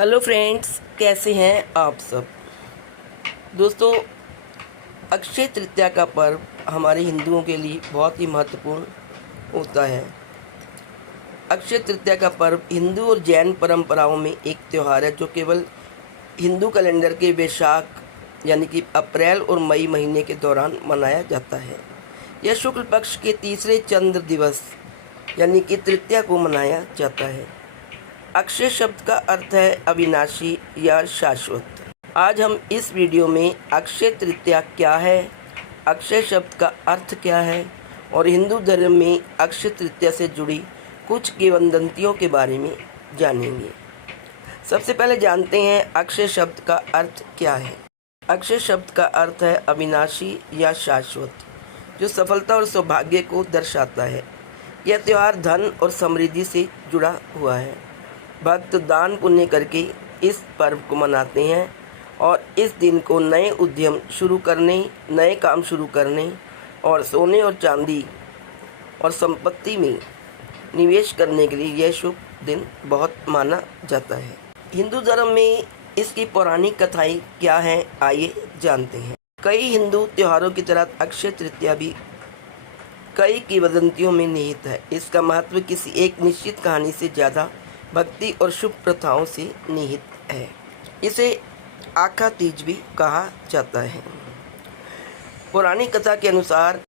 Hello friends, कैसे हैं आप सब। दोस्तों, अक्षय तृतीया का पर्व हमारे हिंदुओं के लिए बहुत ही महत्वपूर्ण होता है। अक्षय तृतीया का पर्व हिंदू और जैन परंपराओं में एक त्यौहार है जो केवल हिंदू कैलेंडर के वैशाख यानी कि अप्रैल और मई महीने के दौरान मनाया जाता है। यह शुक्ल पक्ष के तीसरे चंद्र दिवस यानी कि तृतीया को मनाया जाता है। अक्षय शब्द का अर्थ है अविनाशी या शाश्वत। आज हम इस वीडियो में अक्षय तृतीया क्या है, अक्षय शब्द का अर्थ क्या है और हिंदू धर्म में अक्षय तृतीया से जुड़ी कुछ किंवदंतियों के बारे में जानेंगे। सबसे पहले जानते हैं अक्षय शब्द का अर्थ क्या है। अक्षय शब्द का अर्थ है अविनाशी या शाश्वत, जो सफलता और सौभाग्य को दर्शाता है। यह त्यौहार धन और समृद्धि से जुड़ा हुआ है। भक्त दान पुण्य करके इस पर्व को मनाते हैं और इस दिन को नए उद्यम शुरू करने, नए काम शुरू करने और सोने और चांदी और संपत्ति में निवेश करने के लिए यह शुभ दिन बहुत माना जाता है। हिंदू धर्म में इसकी पौराणिक कथाएं क्या हैं, आइए जानते हैं। कई हिंदू त्योहारों की तरह अक्षय तृतीया भी कई किंवदंतियों में निहित है। इसका महत्व किसी एक निश्चित कहानी से ज़्यादा भक्ति और शुभ प्रथाओं से निहित है। इसे आखा तीज भी कहा जाता है। पौराणिक कथा के अनुसार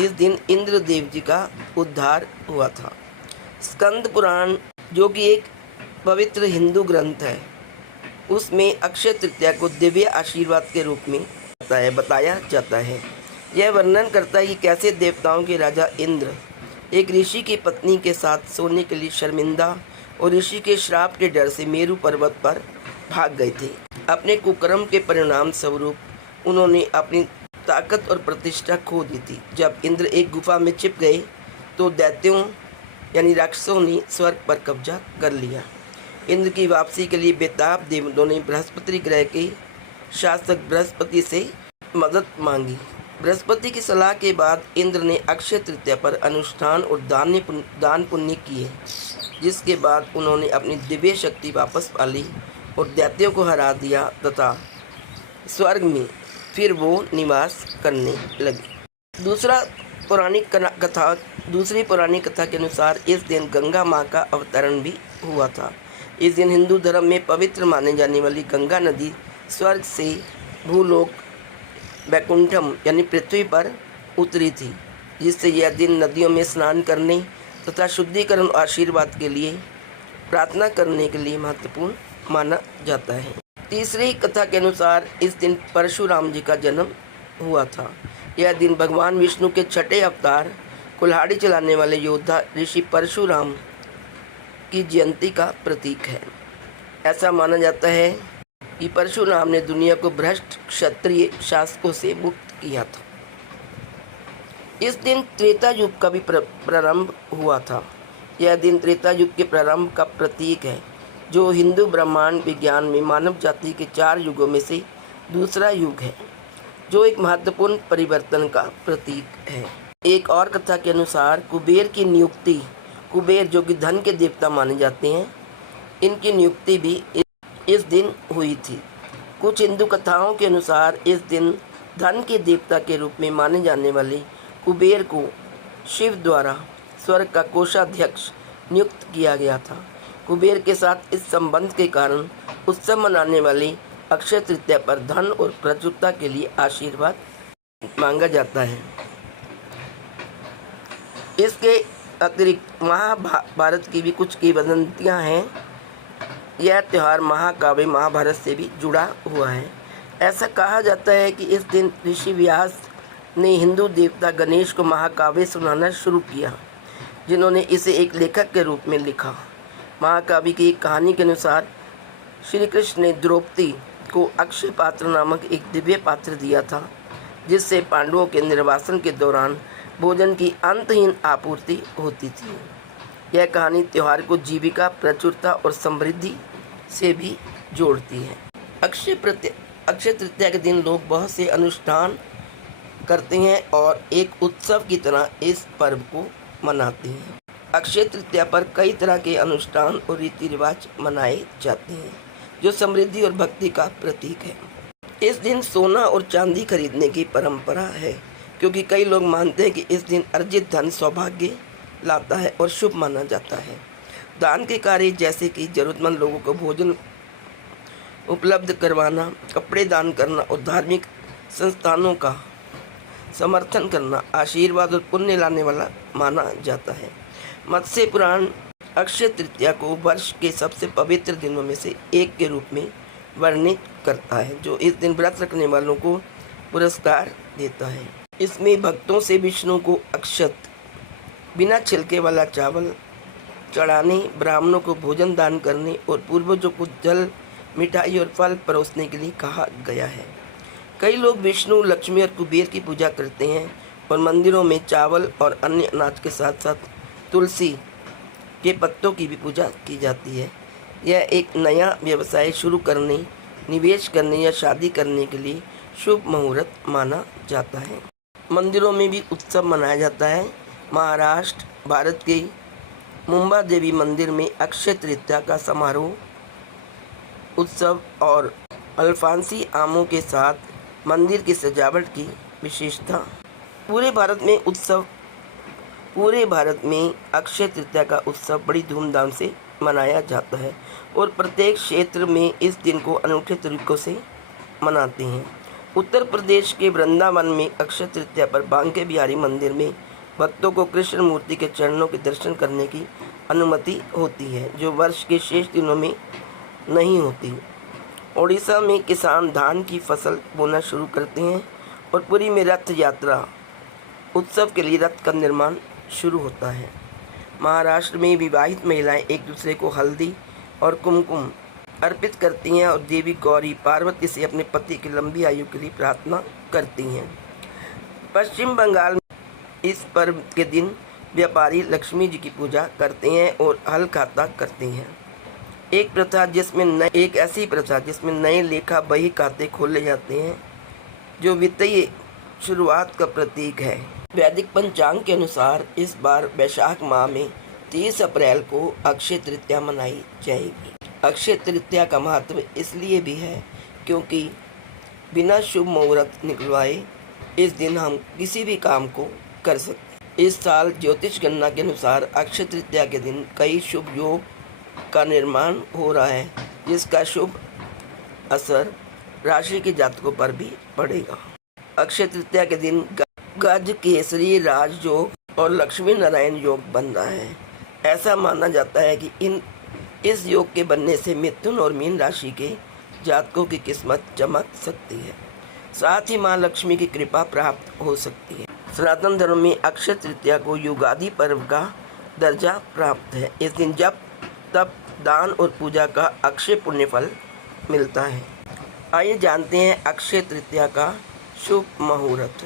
इस दिन इंद्र देव जी का उद्धार हुआ था। स्कंद पुराण, जो कि एक पवित्र हिंदू ग्रंथ है, उसमें अक्षय तृतीया को दिव्य आशीर्वाद के रूप में बताया जाता है। यह वर्णन करता है कि कैसे देवताओं के राजा इंद्र एक ऋषि की पत्नी के साथ सोने के लिए शर्मिंदा और ऋषि के श्राप के डर से मेरु पर्वत पर भाग गए थे। अपने कुकर्म के परिणाम स्वरूप उन्होंने अपनी ताकत और प्रतिष्ठा खो दी थी। जब इंद्र एक गुफा में छिप गए तो दैत्यों यानी राक्षसों ने स्वर्ग पर कब्जा कर लिया। इंद्र की वापसी के लिए बेताब देवताओं ने बृहस्पति ग्रह के शासक बृहस्पति से मदद मांगी। बृहस्पति की सलाह के बाद इंद्र ने अक्षय तृतीया पर अनुष्ठान और दान पुण्य किए, जिसके बाद उन्होंने अपनी दिव्य शक्ति वापस पा ली और दैत्यों को हरा दिया तथा स्वर्ग में फिर वो निवास करने लगे। दूसरी पौराणिक कथा के अनुसार इस दिन गंगा माँ का अवतरण भी हुआ था। इस दिन हिंदू धर्म में पवित्र माने जाने वाली गंगा नदी स्वर्ग से भूलोक वैकुंठम यानी पृथ्वी पर उतरी थी, जिससे यह दिन नदियों में स्नान करने तथा शुद्धिकरण और आशीर्वाद के लिए प्रार्थना करने के लिए महत्वपूर्ण माना जाता है। तीसरी कथा के अनुसार इस दिन परशुराम जी का जन्म हुआ था। यह दिन भगवान विष्णु के छठे अवतार कुल्हाड़ी चलाने वाले योद्धा ऋषि परशुराम की जयंती का प्रतीक है। ऐसा माना जाता है कि परशुराम ने दुनिया को भ्रष्ट क्षत्रिय शासकों से मुक्त किया था। इस दिन त्रेता युग का भी प्रारंभ हुआ था। यह दिन त्रेता युग के प्रारंभ का प्रतीक है, जो हिंदू ब्रह्मांड विज्ञान में मानव जाति के 4 युगों में से दूसरा युग है, जो एक महत्वपूर्ण परिवर्तन का प्रतीक है। एक और कथा के अनुसार कुबेर की नियुक्ति, कुबेर जो कि धन के देवता माने जाते हैं, इनकी नियुक्ति भी इस दिन हुई थी। कुछ हिंदू कथाओं के अनुसार इस दिन धन के देवता के रूप में माने जाने वाले कुबेर को शिव द्वारा स्वर्ग का कोषाध्यक्ष नियुक्त किया गया था। कुबेर के साथ इस संबंध के कारण उत्सव मनाने वाली अक्षय तृतीया पर धन और प्रचुरता के लिए आशीर्वाद मांगा जाता है। इसके अतिरिक्त महाभारत की भी कुछ किंवदंतियाँ हैं। यह त्यौहार महाकाव्य महाभारत से भी जुड़ा हुआ है। ऐसा कहा जाता है कि इस दिन ऋषि व्यास ने हिंदू देवता गणेश को महाकाव्य सुनाना शुरू किया, जिन्होंने इसे एक लेखक के रूप में लिखा। महाकाव्य की एक कहानी के अनुसार श्री कृष्ण ने द्रौपदी को अक्षय पात्र नामक एक दिव्य पात्र दिया था, जिससे पांडवों के निर्वासन के दौरान भोजन की अंतहीन आपूर्ति होती थी। यह कहानी त्यौहार को जीविका, प्रचुरता और समृद्धि से भी जोड़ती है। अक्षय तृतीया के दिन लोग बहुत से अनुष्ठान करते हैं और एक उत्सव की तरह इस पर्व को मनाते हैं। अक्षय तृतीया पर कई तरह के अनुष्ठान और रीति रिवाज मनाए जाते हैं। जो समृद्धि और भक्ति का प्रतीक है। इस दिन सोना और चांदी खरीदने की परंपरा है, क्योंकि कई लोग मानते हैं कि इस दिन अर्जित धन सौभाग्य लाता है और शुभ माना जाता है। दान के कार्य जैसे कि जरूरतमंद लोगों को भोजन उपलब्ध करवाना, कपड़े दान करना और धार्मिक संस्थानों का समर्थन करना आशीर्वाद और पुण्य लाने वाला माना जाता है। मत्स्य पुराण अक्षय तृतीया को वर्ष के सबसे पवित्र दिनों में से एक के रूप में वर्णित करता है, जो इस दिन व्रत रखने वालों को पुरस्कार देता है। इसमें भक्तों से विष्णु को अक्षत बिना छिलके वाला चावल चढ़ाने, ब्राह्मणों को भोजन दान करने और पूर्वजों को जल, मिठाई और फल परोसने के लिए कहा गया है। कई लोग विष्णु, लक्ष्मी और कुबेर की पूजा करते हैं और मंदिरों में चावल और अन्य अनाज के साथ साथ तुलसी के पत्तों की भी पूजा की जाती है। यह एक नया व्यवसाय शुरू करने, निवेश करने या शादी करने के लिए शुभ मुहूर्त माना जाता है। मंदिरों में भी उत्सव मनाया जाता है। महाराष्ट्र, भारत के मुंबा देवी मंदिर में अक्षय तृतीया का समारोह उत्सव और अल्फांसी आमों के साथ मंदिर की सजावट की विशेषता। पूरे भारत में अक्षय तृतीया का उत्सव बड़ी धूमधाम से मनाया जाता है और प्रत्येक क्षेत्र में इस दिन को अनूठे तरीकों से मनाते हैं। उत्तर प्रदेश के वृंदावन में अक्षय तृतीया पर बांके बिहारी मंदिर में भक्तों को कृष्ण मूर्ति के चरणों के दर्शन करने की अनुमति होती है, जो वर्ष के शेष दिनों में नहीं होती। ओडिशा में किसान धान की फसल बोना शुरू करते हैं और पुरी में रथ यात्रा उत्सव के लिए रथ का निर्माण शुरू होता है। महाराष्ट्र में विवाहित महिलाएं एक दूसरे को हल्दी और कुमकुम अर्पित करती हैं और देवी गौरी पार्वती से अपने पति की लंबी आयु के लिए प्रार्थना करती हैं। पश्चिम बंगाल में इस पर्व के दिन व्यापारी लक्ष्मी जी की पूजा करते हैं और हल खाता करते हैं। एक ऐसी प्रथा जिसमें नए लेखा बही खाते खोले जाते हैं, जो वित्तीय शुरुआत का प्रतीक है। वैदिक पंचांग के अनुसार इस बार वैशाख माह में 30 अप्रैल को अक्षय तृतीया मनाई जाएगी। अक्षय तृतीया का महत्व इसलिए भी है क्योंकि बिना शुभ मुहूर्त निकलवाए इस दिन हम किसी भी काम को कर सकते। इस साल ज्योतिष गणना के अनुसार अक्षय तृतीया के दिन कई शुभ योग का निर्माण हो रहा है, जिसका शुभ असर राशि के जातकों पर भी पड़ेगा। अक्षय तृतीया के दिन गज केसरी राज योग और लक्ष्मी नारायण योग बन रहा है। ऐसा माना जाता है कि इस योग के बनने से मिथुन और मीन राशि के जातकों की किस्मत चमक सकती है, साथ ही मां लक्ष्मी की कृपा प्राप्त हो सकती है। सनातन धर्म में अक्षय तृतीया को युगादि पर्व का दर्जा प्राप्त है। इस दिन जप, तप, दान और पूजा का अक्षय पुण्य फल मिलता है। आइए जानते हैं अक्षय तृतीया का शुभ मुहूर्त।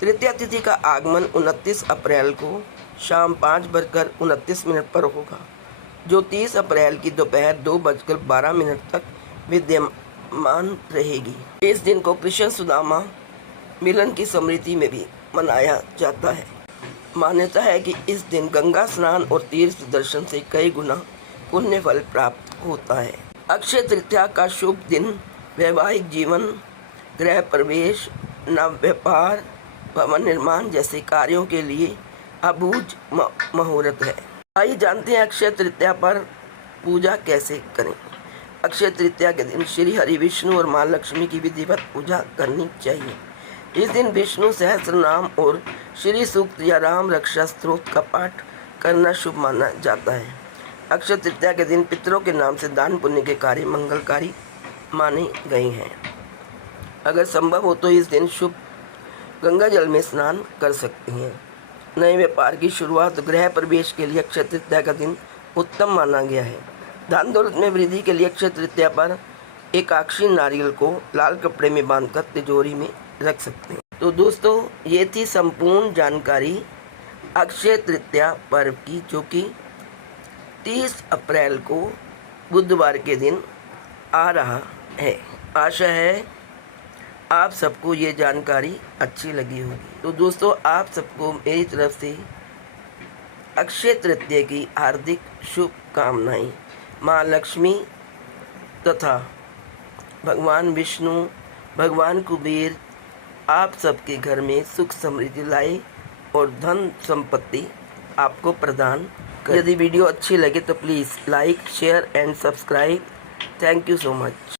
तृतीया तिथि का आगमन 29 अप्रैल को शाम 5:29 पर होगा, जो 30 अप्रैल की दोपहर 2:12 तक विद्यमान रहेगी। इस दिन को कृष्ण सुदामा मिलन की स्मृति में भी मनाया जाता है। मान्यता है कि इस दिन गंगा स्नान और तीर्थ दर्शन से कई गुना पुण्य फल प्राप्त होता है। अक्षय तृतीया का शुभ दिन वैवाहिक जीवन, गृह प्रवेश, नव व्यापार, भवन निर्माण जैसे कार्यों के लिए अबूझ मुहूर्त है। आइए जानते हैं अक्षय तृतीया पर पूजा कैसे करें। अक्षय तृतीया के दिन श्री हरि विष्णु और मां लक्ष्मी की विधिवत पूजा करनी चाहिए। इस दिन विष्णु सहस्त्र नाम और श्री सूक्त या राम रक्षा स्तोत्र का पाठ करना शुभ माना जाता है। अक्षय तृतीया के दिन पितरों के नाम से दान पुण्य के कार्य मंगलकारी माने गए हैं। अगर संभव हो तो इस दिन शुभ गंगा जल में स्नान कर सकते हैं। नए व्यापार की शुरुआत, गृह प्रवेश के लिए अक्षय तृतीया का दिन उत्तम माना गया है। धन दौलत में वृद्धि के लिए अक्षय तृतीया पर एकाक्षी नारियल को लाल कपड़े में बांधकर तिजोरी में रख सकते हैं। तो दोस्तों, ये थी संपूर्ण जानकारी अक्षय तृतीया पर्व की, जो कि 30 अप्रैल को बुधवार के दिन आ रहा है। आशा है आप सबको ये जानकारी अच्छी लगी होगी। तो दोस्तों, आप सबको मेरी तरफ से अक्षय तृतीया की हार्दिक शुभकामनाएं। माँ लक्ष्मी तथा भगवान विष्णु, भगवान कुबेर आप सबके घर में सुख समृद्धि लाए और धन संपत्ति आपको प्रदान कर। यदि वीडियो अच्छी लगे तो please like, share and subscribe. Thank you so much.